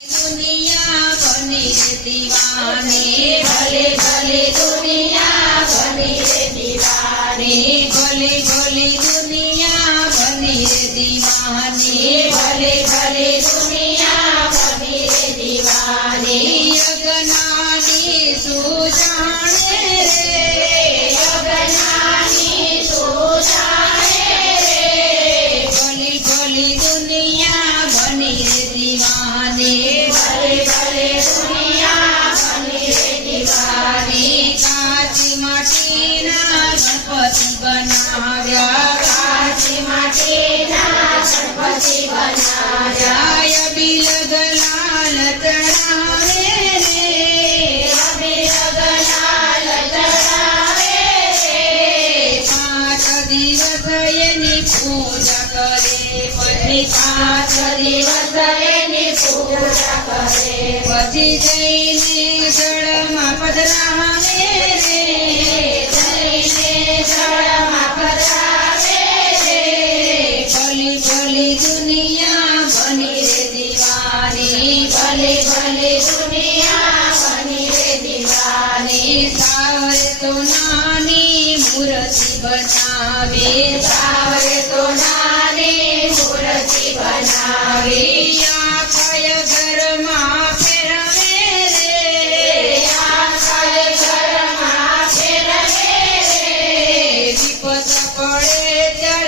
દુનિયા બની દીવાની ભલે ભલે દુનિયા બની દીવાની ભલે ભલે દુનિયા બની દીવાની ભલે ભલે દુનિયા બની દીવાની અગનાની સુજાણે રે અગનાની સુજાણે રે ભલી ભલી દુનિયા गणपती बनाव्या काळी मातेला गणपती बनाया या बिलग लाल तळावे रे बिलग लाल तळावे रे पाच दिवस येणी पूजा करे पती पाच दिवस येणी पूजा करे पती जैने जडमा पदरावे रे દુનિયા બની રે દીવાની ભલે ભલી દુનિયા બની રે દીવાની સાવરે તો નાની બનાવે સાવર તો નાની બનાવે આખય ઘરમાં ફેરવે રે પડે ત્યારે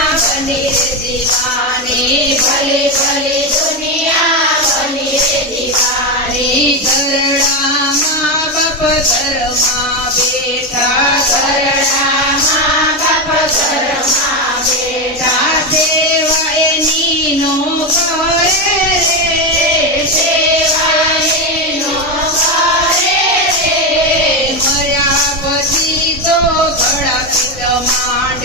બને દીવાને ભલે ભલે દુનિયા બને દીવાને ધરણામાં બાપ ધરમાં બેઠા ધરણામાં બાપ ધરમાં બેઠા નો કરે રે સેવા એનો મર્યા પછી તો ઘણા પિતમાન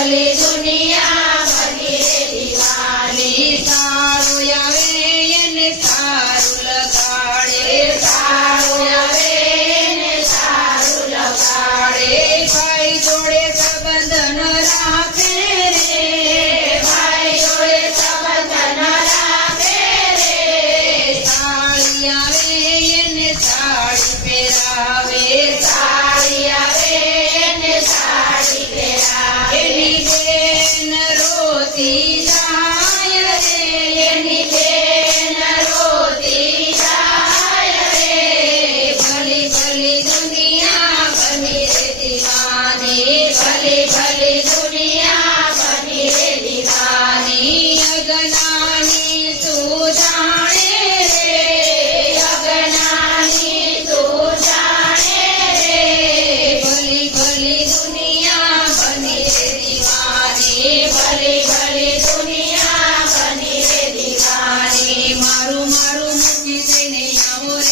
Congratulations. Cheers.